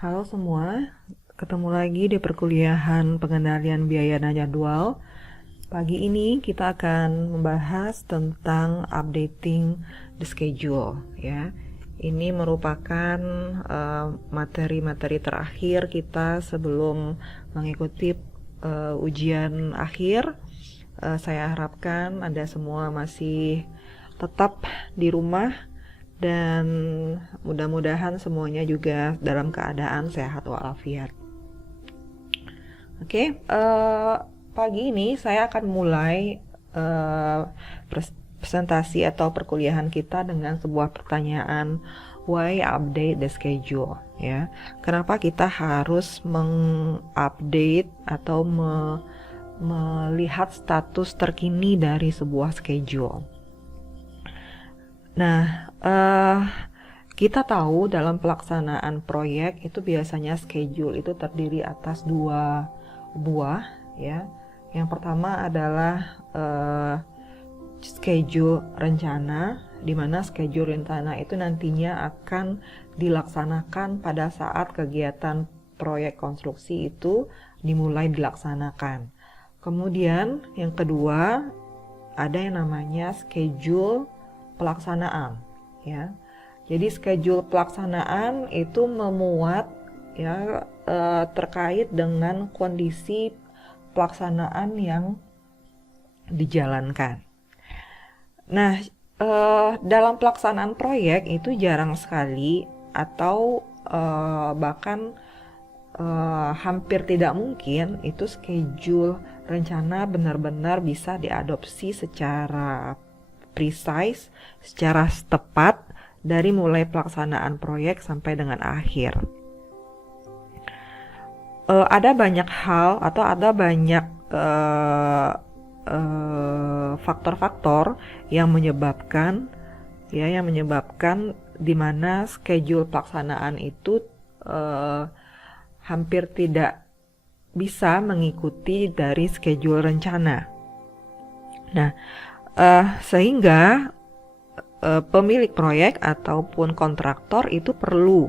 Halo semua, ketemu lagi di perkuliahan pengendalian biaya dan jadwal. Pagi ini kita akan membahas tentang updating the schedule ya. Ini merupakan materi-materi terakhir kita sebelum mengikuti ujian akhir. Saya harapkan Anda semua masih tetap di rumah dan mudah-mudahan semuanya juga dalam keadaan sehat walafiat. Oke, pagi ini saya akan mulai presentasi atau perkuliahan kita dengan sebuah pertanyaan, why update the schedule? Ya, kenapa kita harus mengupdate atau melihat status terkini dari sebuah schedule? Nah, kita tahu dalam pelaksanaan proyek itu biasanya schedule itu terdiri atas dua buah ya. Yang pertama adalah schedule rencana, di mana schedule rencana itu nantinya akan dilaksanakan pada saat kegiatan proyek konstruksi itu dimulai dilaksanakan. Kemudian yang kedua ada yang namanya schedule pelaksanaan ya. Jadi schedule pelaksanaan itu memuat ya terkait dengan kondisi pelaksanaan yang dijalankan. Nah, dalam pelaksanaan proyek itu jarang sekali atau bahkan hampir tidak mungkin itu schedule rencana benar-benar bisa diadopsi secara precise, secara tepat dari mulai pelaksanaan proyek sampai dengan akhir. Ada banyak hal atau ada banyak faktor-faktor yang menyebabkan di mana schedule pelaksanaan itu hampir tidak bisa mengikuti dari schedule rencana. Nah, sehingga pemilik proyek ataupun kontraktor itu perlu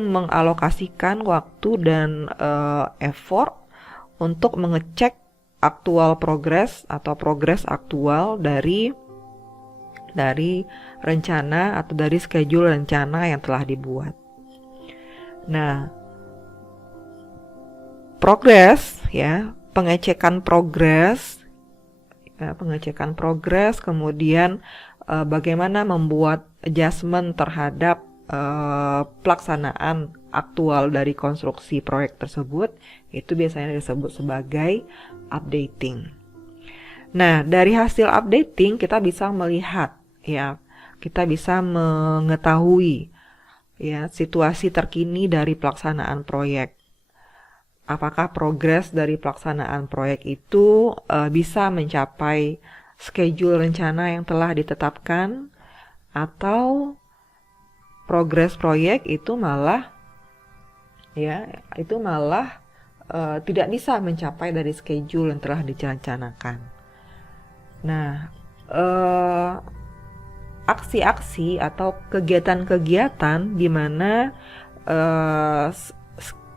mengalokasikan waktu dan effort untuk mengecek aktual progres atau progres aktual dari rencana atau dari schedule rencana yang telah dibuat. Nah, pengecekan progres, kemudian bagaimana membuat adjustment terhadap pelaksanaan aktual dari konstruksi proyek tersebut, itu biasanya disebut sebagai updating. Nah, dari hasil updating kita bisa melihat kita bisa mengetahui situasi terkini dari pelaksanaan proyek. Apakah progres dari pelaksanaan proyek itu bisa mencapai schedule rencana yang telah ditetapkan, atau progres proyek itu malah tidak bisa mencapai dari schedule yang telah direncanakan. Nah, aksi-aksi atau kegiatan-kegiatan di mana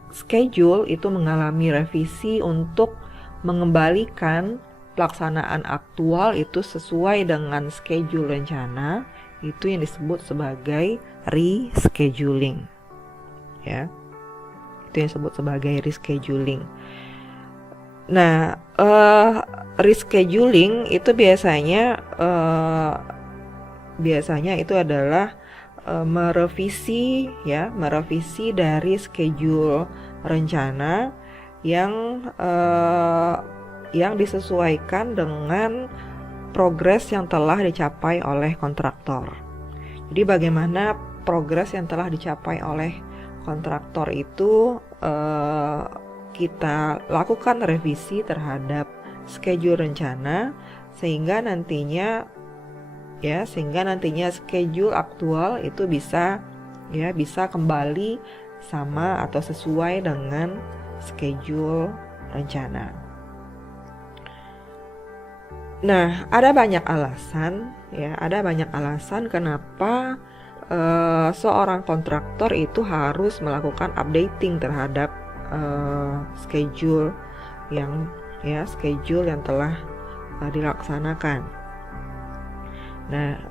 schedule itu mengalami revisi untuk mengembalikan pelaksanaan aktual itu sesuai dengan schedule rencana, itu yang disebut sebagai rescheduling ya. Itu yang disebut sebagai rescheduling. Nah, rescheduling itu biasanya itu adalah merevisi dari schedule rencana yang disesuaikan dengan progres yang telah dicapai oleh kontraktor. Jadi bagaimana progres yang telah dicapai oleh kontraktor itu kita lakukan revisi terhadap schedule rencana sehingga nantinya schedule aktual itu bisa kembali sama atau sesuai dengan schedule rencana. Nah, ada banyak alasan kenapa seorang kontraktor itu harus melakukan updating terhadap schedule yang telah dilaksanakan. Nah,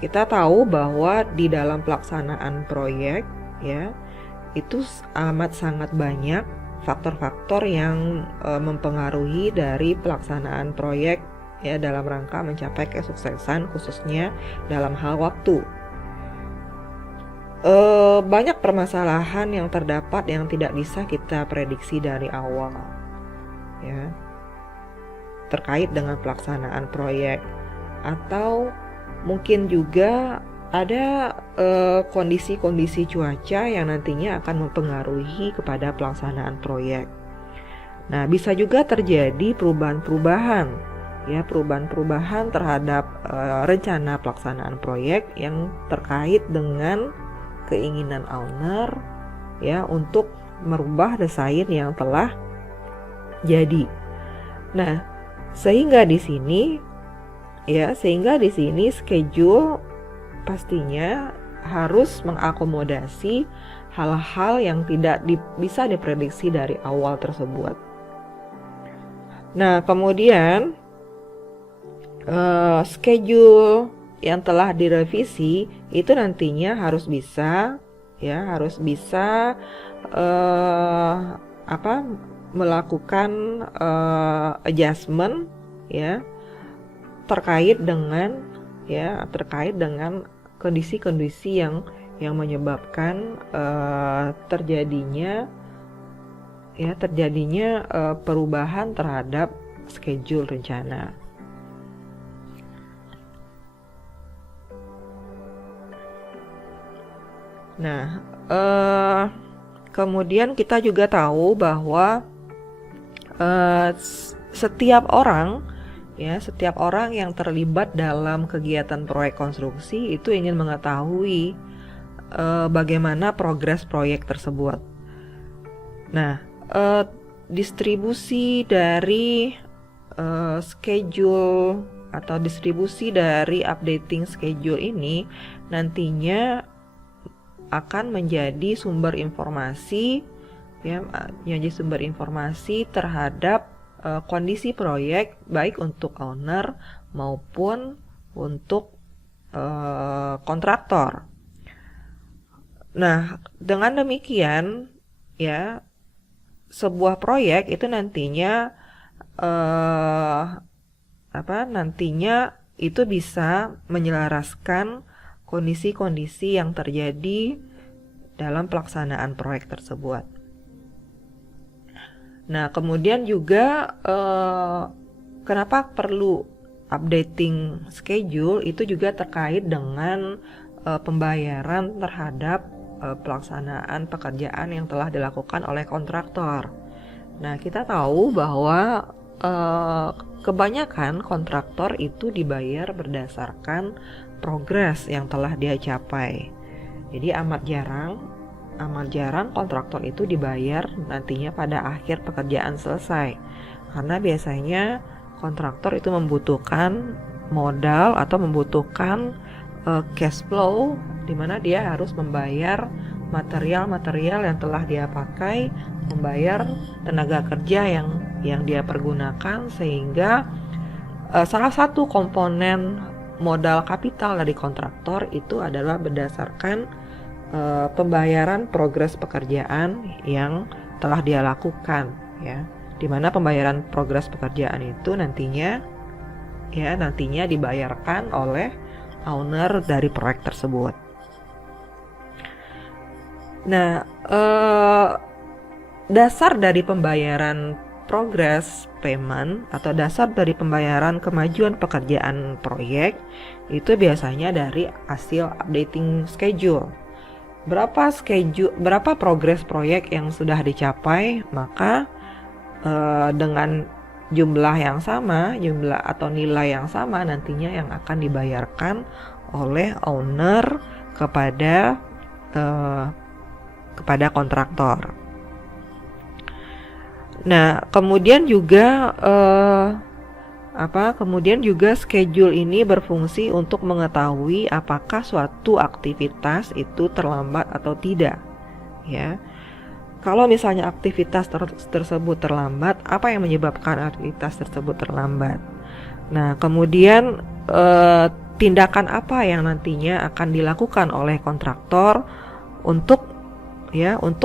kita tahu bahwa di dalam pelaksanaan proyek ya itu amat sangat banyak faktor-faktor yang mempengaruhi dari pelaksanaan proyek ya dalam rangka mencapai kesuksesan, khususnya dalam hal waktu. Banyak permasalahan yang terdapat yang tidak bisa kita prediksi dari awal ya terkait dengan pelaksanaan proyek, atau mungkin juga ada kondisi-kondisi cuaca yang nantinya akan mempengaruhi kepada pelaksanaan proyek. Nah, bisa juga terjadi perubahan-perubahan terhadap rencana pelaksanaan proyek yang terkait dengan keinginan owner ya untuk merubah desain yang telah jadi. Nah, sehingga di sini schedule pastinya harus mengakomodasi hal-hal yang tidak bisa diprediksi dari awal tersebut. Nah, kemudian schedule yang telah direvisi itu nantinya harus bisa melakukan adjustment ya terkait dengan kondisi-kondisi yang menyebabkan terjadinya perubahan terhadap schedule rencana. Nah, kemudian kita juga tahu bahwa setiap orang yang terlibat dalam kegiatan proyek konstruksi itu ingin mengetahui bagaimana progres proyek tersebut. Nah, distribusi dari schedule atau distribusi dari updating schedule ini nantinya akan menjadi sumber informasi terhadap kondisi proyek baik untuk owner maupun untuk kontraktor. Nah, dengan demikian ya sebuah proyek itu nantinya itu bisa menyelaraskan kondisi-kondisi yang terjadi dalam pelaksanaan proyek tersebut. Nah, kemudian juga kenapa perlu updating schedule itu juga terkait dengan pembayaran terhadap pelaksanaan pekerjaan yang telah dilakukan oleh kontraktor. Nah, kita tahu bahwa kebanyakan kontraktor itu dibayar berdasarkan progres yang telah dia capai. Jadi amat jarang kontraktor itu dibayar nantinya pada akhir pekerjaan selesai. Karena biasanya kontraktor itu membutuhkan modal atau membutuhkan cash flow di mana dia harus membayar material-material yang telah dia pakai, membayar tenaga kerja yang dia pergunakan, sehingga salah satu komponen modal kapital dari kontraktor itu adalah berdasarkan pembayaran progres pekerjaan yang telah dia lakukan ya, dimana pembayaran progres pekerjaan itu nantinya dibayarkan oleh owner dari proyek tersebut. Nah, dasar dari pembayaran progress payment atau dasar dari pembayaran kemajuan pekerjaan proyek itu biasanya dari hasil updating schedule. Berapa progres proyek yang sudah dicapai, maka dengan jumlah atau nilai yang sama nantinya yang akan dibayarkan oleh owner kepada kontraktor. Nah, kemudian juga Kemudian juga schedule ini berfungsi untuk mengetahui apakah suatu aktivitas itu terlambat atau tidak, ya. Kalau misalnya aktivitas tersebut terlambat, apa yang menyebabkan aktivitas tersebut terlambat? Nah, kemudian tindakan apa yang nantinya akan dilakukan oleh kontraktor untuk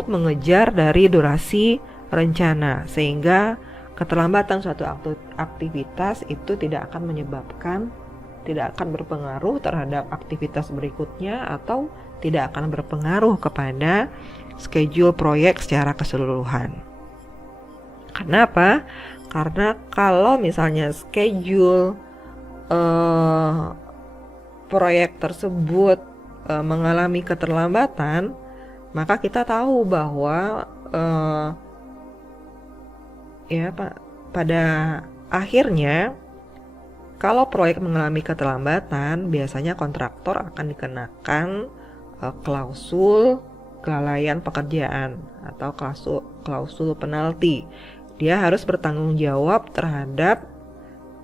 mengejar dari durasi rencana, sehingga keterlambatan suatu aktivitas itu tidak akan berpengaruh terhadap aktivitas berikutnya atau tidak akan berpengaruh kepada schedule proyek secara keseluruhan. Kenapa? Karena kalau misalnya schedule proyek tersebut mengalami keterlambatan, maka kita tahu bahwa pada akhirnya kalau proyek mengalami keterlambatan, biasanya kontraktor akan dikenakan klausul kelalaian pekerjaan atau klausul penalti. Dia harus bertanggung jawab terhadap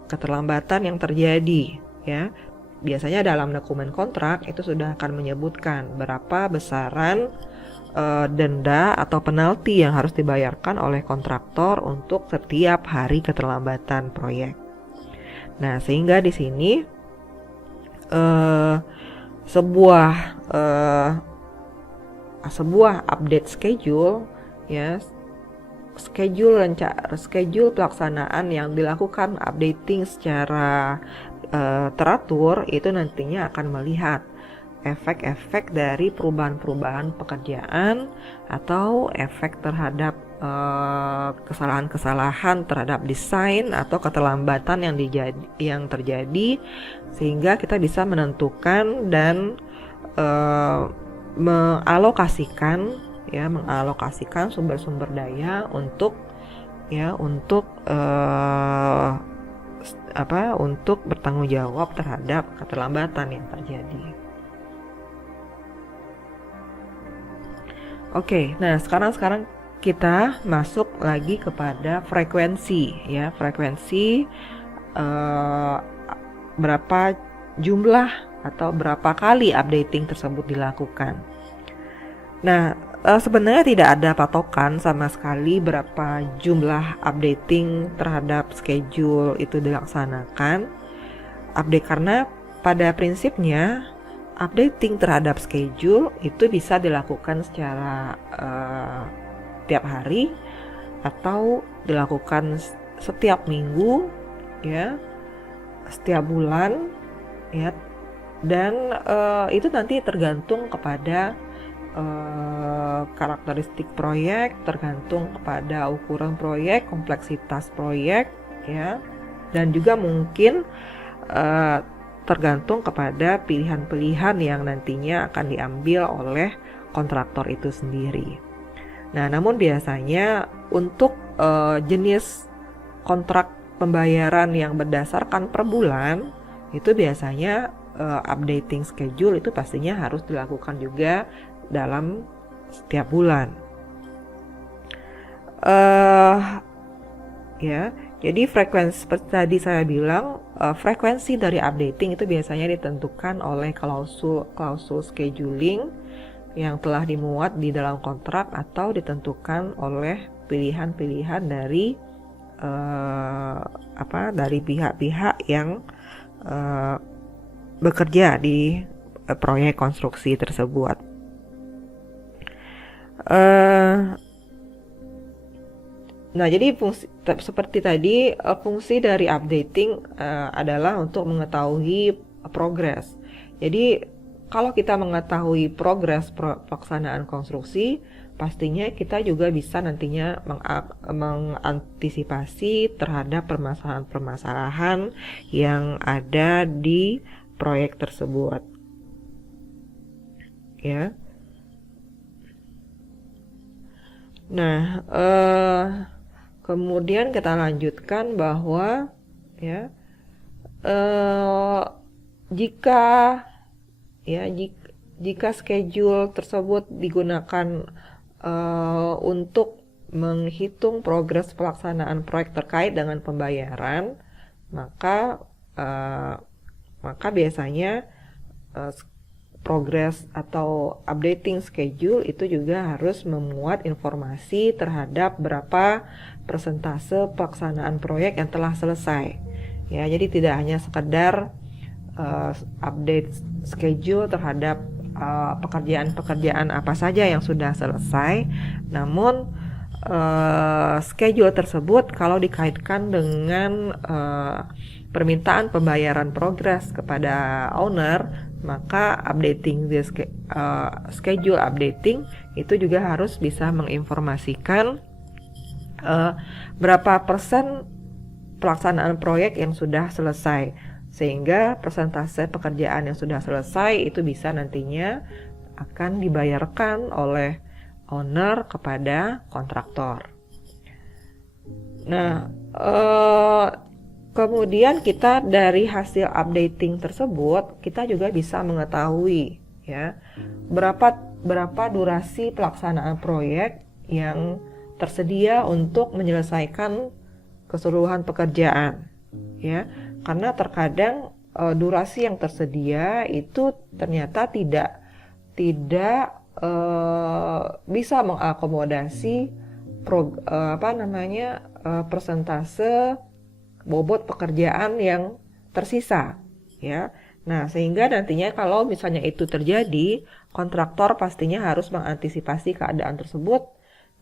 keterlambatan yang terjadi, ya. Biasanya dalam dokumen kontrak itu sudah akan menyebutkan berapa besaran denda atau penalti yang harus dibayarkan oleh kontraktor untuk setiap hari keterlambatan proyek. Nah, sehingga di sini sebuah update schedule, ya, schedule pelaksanaan yang dilakukan updating secara teratur itu nantinya akan melihat efek-efek dari perubahan-perubahan pekerjaan atau efek terhadap kesalahan-kesalahan terhadap desain atau keterlambatan yang terjadi, sehingga kita bisa menentukan dan mengalokasikan sumber-sumber daya untuk bertanggung jawab terhadap keterlambatan yang terjadi. Oke, nah sekarang kita masuk lagi kepada frekuensi, ya. Frekuensi berapa jumlah atau berapa kali updating tersebut dilakukan. Nah, sebenarnya tidak ada patokan sama sekali berapa jumlah updating terhadap schedule itu dilaksanakan. Karena pada prinsipnya updating terhadap schedule itu bisa dilakukan secara tiap hari atau dilakukan setiap minggu, ya, setiap bulan, ya, dan itu nanti tergantung kepada karakteristik proyek, tergantung kepada ukuran proyek, kompleksitas proyek, ya, dan juga mungkin tergantung kepada pilihan-pilihan yang nantinya akan diambil oleh kontraktor itu sendiri. Nah, namun biasanya untuk jenis kontrak pembayaran yang berdasarkan per bulan, itu biasanya updating schedule itu pastinya harus dilakukan juga dalam setiap bulan. Ya, jadi frekuensi seperti tadi saya bilang, frekuensi dari updating itu biasanya ditentukan oleh klausul scheduling yang telah dimuat di dalam kontrak atau ditentukan oleh pilihan-pilihan dari dari pihak-pihak yang bekerja di proyek konstruksi tersebut. Nah, jadi seperti tadi, fungsi dari updating adalah untuk mengetahui progres. Jadi kalau kita mengetahui progres pelaksanaan konstruksi, pastinya kita juga bisa nantinya mengantisipasi terhadap permasalahan-permasalahan yang ada di proyek tersebut, ya. Nah, kemudian kita lanjutkan bahwa, ya, jika schedule tersebut digunakan untuk menghitung progres pelaksanaan proyek terkait dengan pembayaran, maka biasanya progress atau updating schedule itu juga harus memuat informasi terhadap berapa persentase pelaksanaan proyek yang telah selesai. Ya, jadi tidak hanya sekedar update schedule terhadap pekerjaan-pekerjaan apa saja yang sudah selesai, namun schedule tersebut kalau dikaitkan dengan permintaan pembayaran progres kepada owner, maka updating schedule updating itu juga harus bisa menginformasikan berapa persen pelaksanaan proyek yang sudah selesai, sehingga persentase pekerjaan yang sudah selesai itu bisa nantinya akan dibayarkan oleh owner kepada kontraktor. Nah, kemudian kita dari hasil updating tersebut kita juga bisa mengetahui ya berapa durasi pelaksanaan proyek yang tersedia untuk menyelesaikan keseluruhan pekerjaan ya, karena terkadang durasi yang tersedia itu ternyata tidak bisa mengakomodasi persentase bobot pekerjaan yang tersisa ya. Nah, sehingga nantinya kalau misalnya itu terjadi, kontraktor pastinya harus mengantisipasi keadaan tersebut,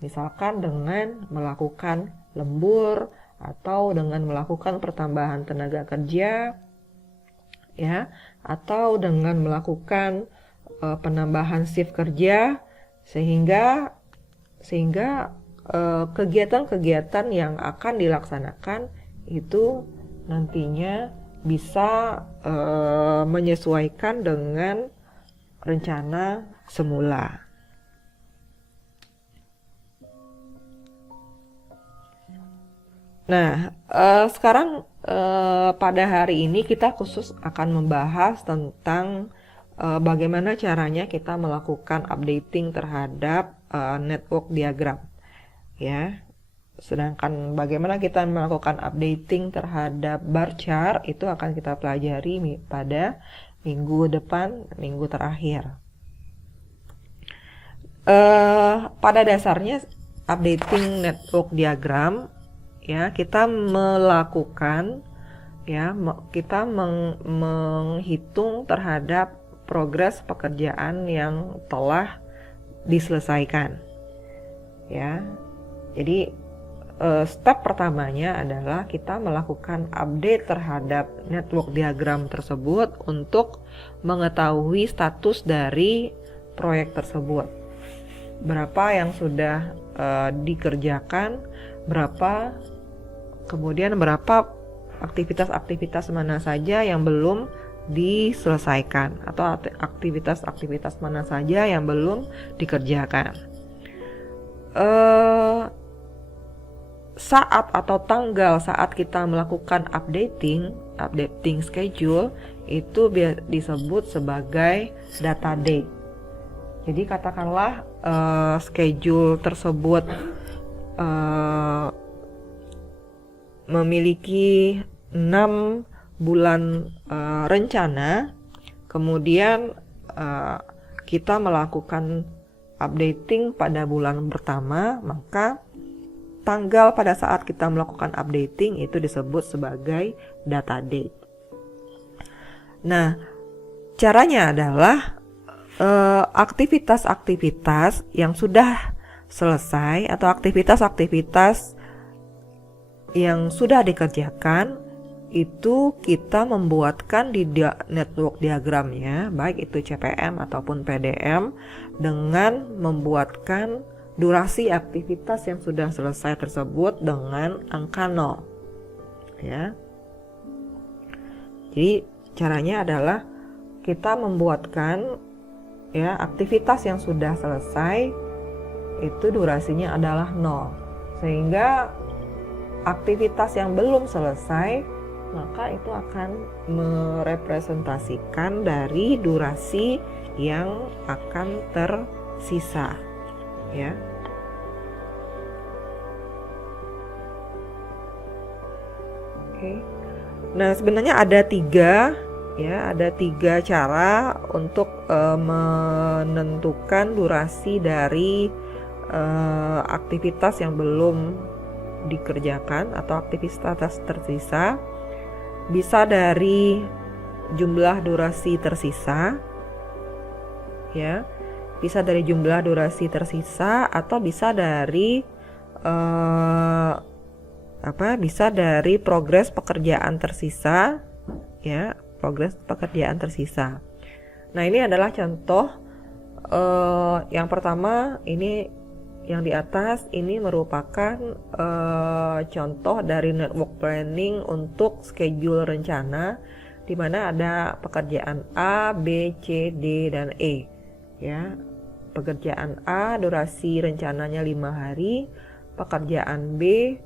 misalkan dengan melakukan lembur atau dengan melakukan pertambahan tenaga kerja ya, atau dengan melakukan penambahan shift kerja, sehingga kegiatan-kegiatan yang akan dilaksanakan itu nantinya bisa menyesuaikan dengan rencana semula. Nah, sekarang pada hari ini kita khusus akan membahas tentang bagaimana caranya kita melakukan updating terhadap network diagram ya. Sedangkan bagaimana kita melakukan updating terhadap bar chart itu akan kita pelajari pada minggu depan, minggu terakhir. Pada dasarnya updating network diagram ya, kita melakukan ya, kita menghitung terhadap progres pekerjaan yang telah diselesaikan ya. Jadi step pertamanya adalah kita melakukan update terhadap network diagram tersebut untuk mengetahui status dari proyek tersebut, berapa yang sudah dikerjakan, kemudian berapa aktivitas-aktivitas mana saja yang belum diselesaikan, atau aktivitas-aktivitas mana saja yang belum dikerjakan. Saat atau tanggal saat kita melakukan updating schedule itu disebut sebagai data date. Jadi katakanlah schedule tersebut memiliki 6 bulan rencana, kemudian kita melakukan updating pada bulan pertama, maka tanggal pada saat kita melakukan updating itu disebut sebagai data date. Nah, caranya adalah aktivitas-aktivitas yang sudah selesai atau aktivitas-aktivitas yang sudah dikerjakan itu kita membuatkan di network diagramnya, baik itu CPM ataupun PDM, dengan membuatkan durasi aktivitas yang sudah selesai tersebut dengan angka 0 ya. Jadi caranya adalah kita membuatkan ya aktivitas yang sudah selesai itu durasinya adalah 0, sehingga aktivitas yang belum selesai maka itu akan merepresentasikan dari durasi yang akan tersisa ya. Oke. Nah, sebenarnya ada tiga cara untuk menentukan durasi dari aktivitas yang belum dikerjakan atau aktivitas tersisa. Bisa dari jumlah durasi tersisa, ya, bisa dari jumlah durasi tersisa, atau bisa dari bisa dari progres pekerjaan tersisa, ya, progres pekerjaan tersisa. Nah, ini adalah contoh. Yang pertama, ini yang di atas ini merupakan contoh dari network planning untuk schedule rencana, di mana ada pekerjaan A, B, C, D, dan E. Ya, pekerjaan A durasi rencananya 5 hari, pekerjaan B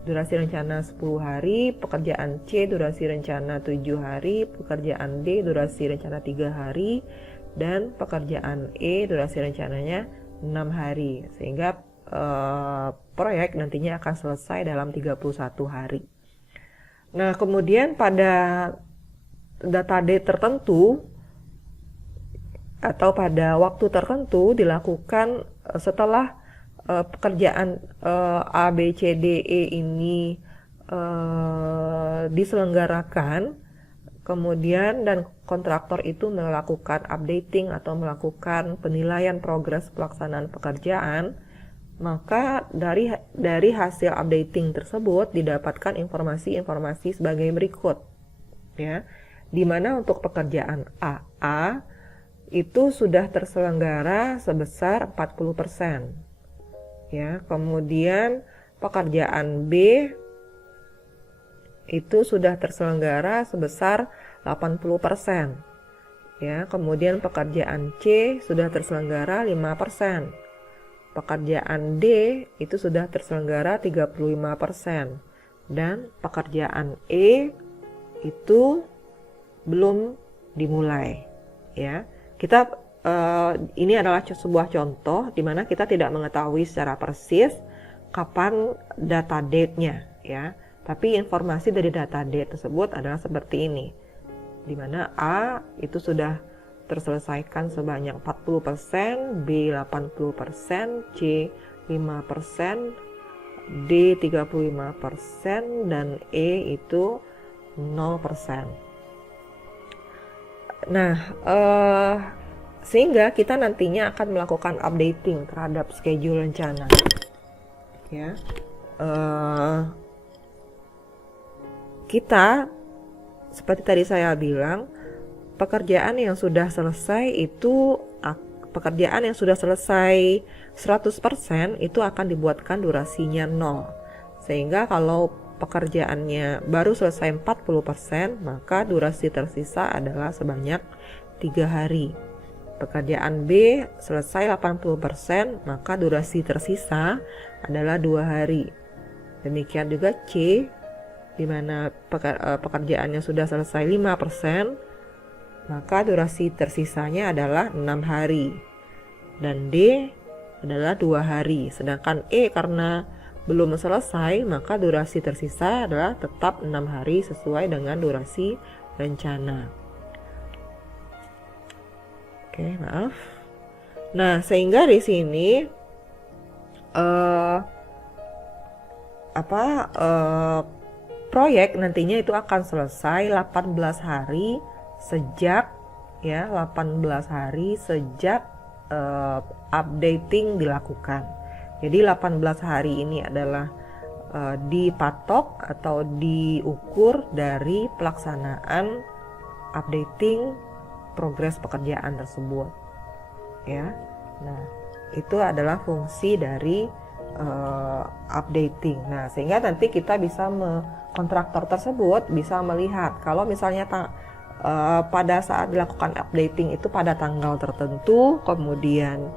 durasi rencana 10 hari, pekerjaan C durasi rencana 7 hari, pekerjaan D durasi rencana 3 hari, dan pekerjaan E durasi rencananya 6 hari. Sehingga proyek nantinya akan selesai dalam 31 hari. Nah, kemudian pada data date tertentu atau pada waktu tertentu dilakukan setelah pekerjaan A, B, C, D, E ini diselenggarakan, kemudian dan kontraktor itu melakukan updating atau melakukan penilaian progres pelaksanaan pekerjaan, maka dari hasil updating tersebut didapatkan informasi-informasi sebagai berikut, ya, di mana untuk pekerjaan A itu sudah terselenggara sebesar 40%. Ya, kemudian pekerjaan B itu sudah terselenggara sebesar 80%. Ya, kemudian pekerjaan C sudah terselenggara 5%. Pekerjaan D itu sudah terselenggara 35%. Dan pekerjaan E itu belum dimulai. Ya, kita ini adalah sebuah contoh di mana kita tidak mengetahui secara persis kapan data date-nya, ya. Tapi informasi dari data date tersebut adalah seperti ini, di mana A itu sudah terselesaikan sebanyak 40%, B 80%, C 5%, D 35%, dan E itu 0%. Nah, sehingga kita nantinya akan melakukan updating terhadap schedule rencana, ya. Kita seperti tadi saya bilang, pekerjaan yang sudah selesai 100% itu akan dibuatkan durasinya 0. Sehingga kalau pekerjaannya baru selesai 40%, maka durasi tersisa adalah sebanyak 3 hari. Pekerjaan B selesai 80%, maka durasi tersisa adalah 2 hari. Demikian juga C, di mana pekerjaannya sudah selesai 5%, maka durasi tersisanya adalah 6 hari. Dan D adalah 2 hari. Sedangkan E karena belum selesai, maka durasi tersisa adalah tetap 6 hari sesuai dengan durasi rencana. Oke, maaf. Nah, sehingga di sini proyek nantinya itu akan selesai 18 hari sejak updating dilakukan. Jadi 18 hari ini adalah dipatok atau diukur dari pelaksanaan updating progres pekerjaan tersebut, ya. Nah, itu adalah fungsi dari updating. Nah, sehingga nanti kita bisa kontraktor tersebut bisa melihat kalau misalnya pada saat dilakukan updating itu pada tanggal tertentu, kemudian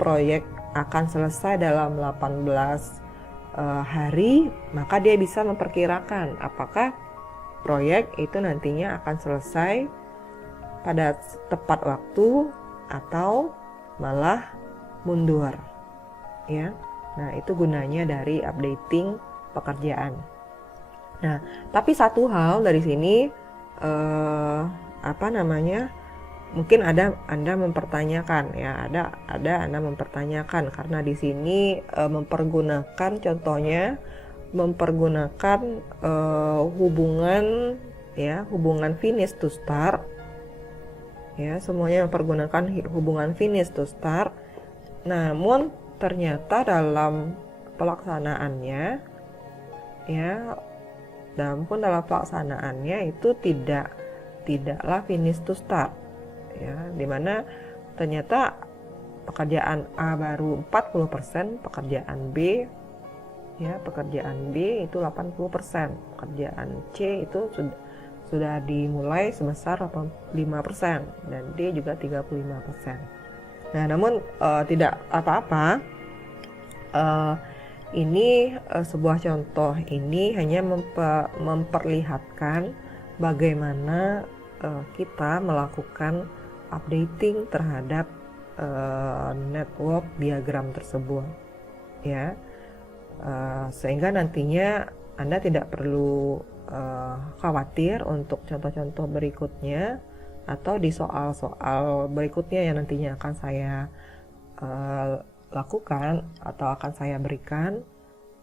proyek akan selesai dalam 18 hari, maka dia bisa memperkirakan apakah proyek itu nantinya akan selesai pada tepat waktu atau malah mundur, ya. Nah, itu gunanya dari updating pekerjaan. Nah, tapi satu hal dari sini mungkin Anda mempertanyakan ya, ada Anda mempertanyakan karena di sini mempergunakan contohnya mempergunakan hubungan finish to start ya, semuanya mempergunakan hubungan finish to start. Namun ternyata dalam pelaksanaannya itu tidaklah finish to start ya, dimana ternyata pekerjaan A baru 40%, pekerjaan B itu 80%, pekerjaan C itu sudah dimulai sebesar 85% dan D juga 35%. Nah, namun tidak apa-apa. Ini sebuah contoh ini hanya memperlihatkan bagaimana kita melakukan updating terhadap network diagram tersebut ya, sehingga nantinya Anda tidak perlu khawatir untuk contoh-contoh berikutnya atau di soal-soal berikutnya yang nantinya akan saya lakukan atau akan saya berikan.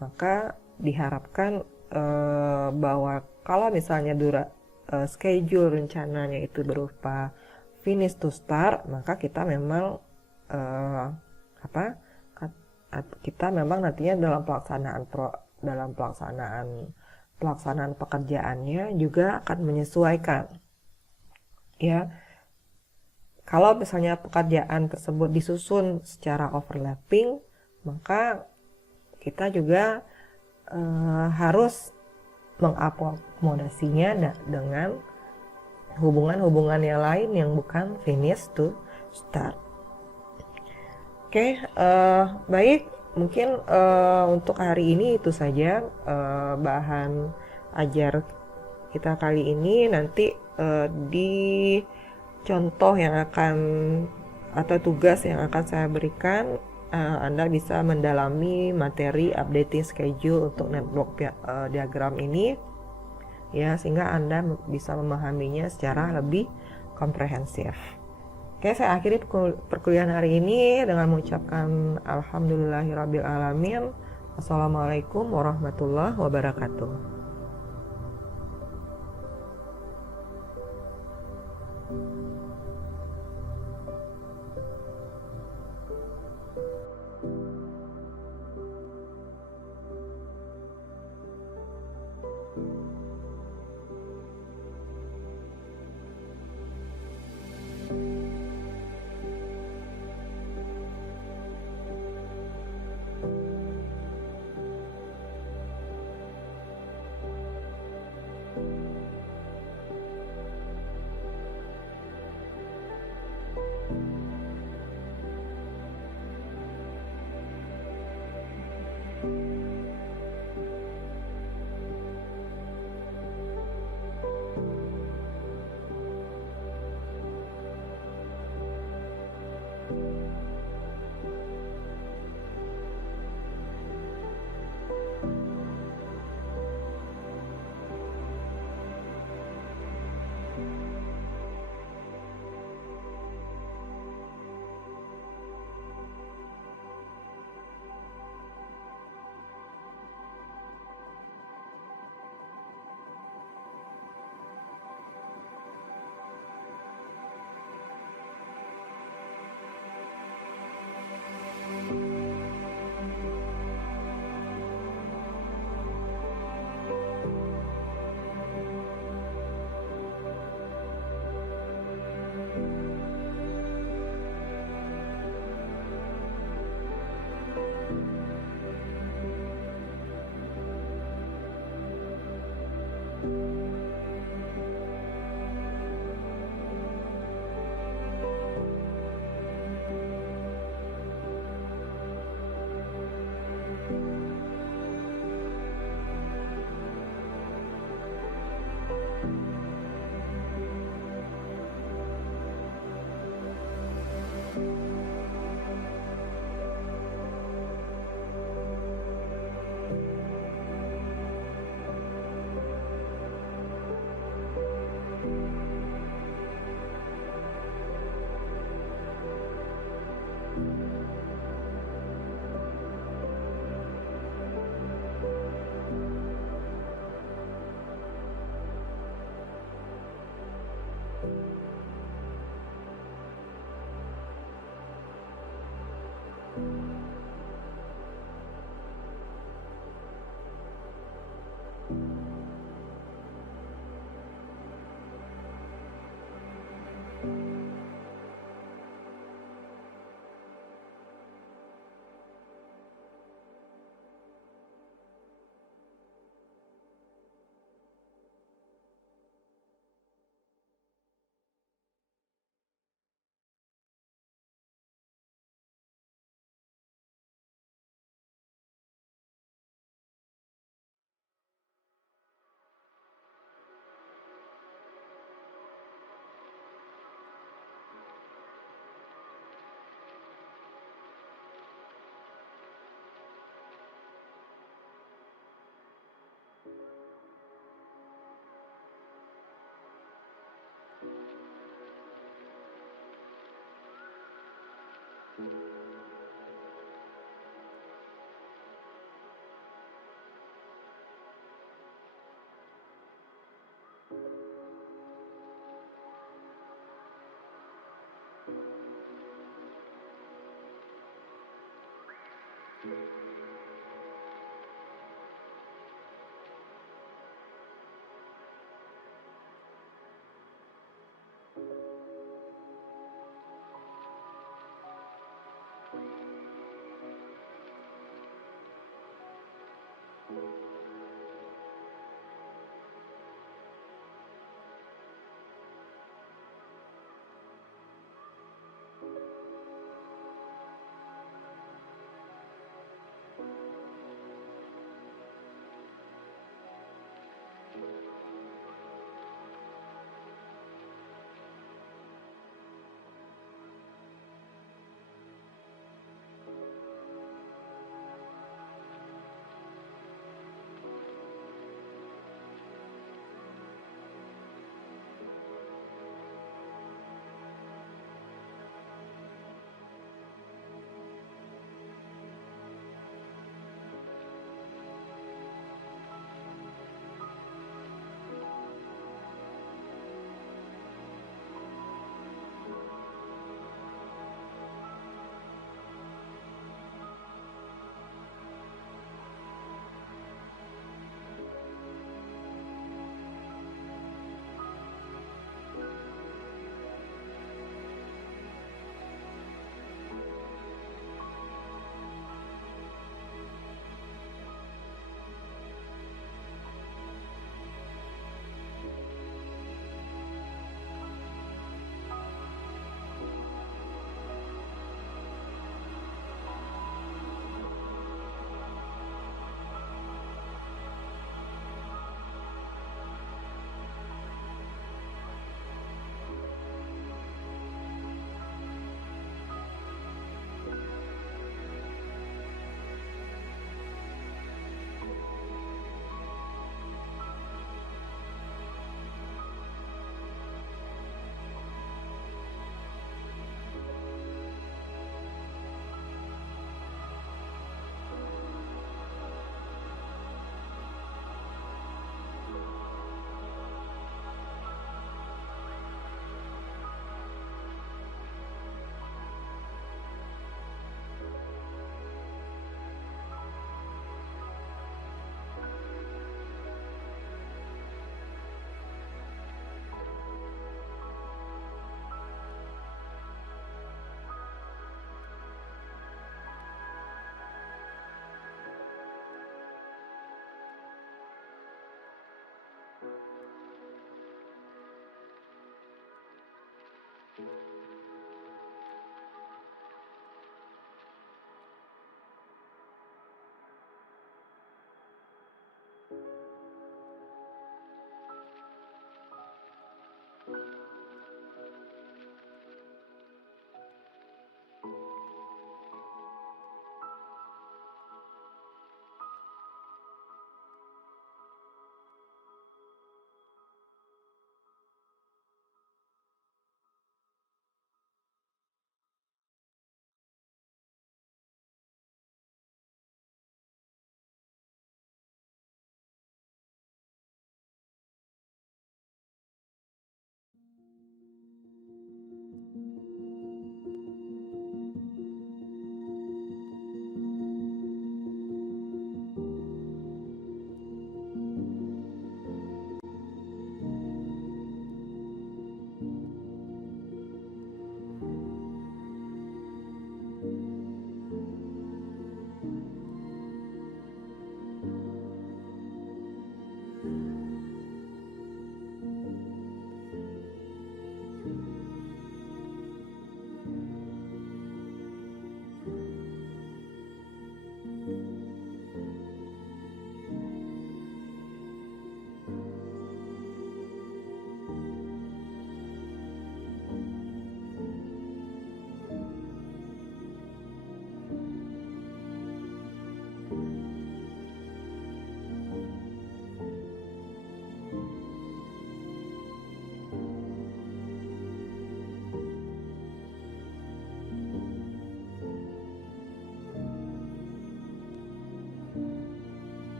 Maka diharapkan bahwa kalau misalnya schedule rencananya itu berupa finish to start, maka kita memang nantinya dalam pelaksanaan pekerjaannya juga akan menyesuaikan ya. Kalau misalnya pekerjaan tersebut disusun secara overlapping, maka kita juga harus mengakomodasinya dengan hubungan-hubungan yang lain yang bukan finish to start. Oke, baik, mungkin untuk hari ini itu saja bahan ajar kita kali ini. Nanti di contoh yang atau tugas yang akan saya berikan, Anda bisa mendalami materi updating schedule untuk network diagram ini ya, sehingga Anda bisa memahaminya secara lebih komprehensif. Oke, saya akhiri perkuliahan hari ini dengan mengucapkan alhamdulillahirabbil alamin. Wassalamualaikum warahmatullahi wabarakatuh.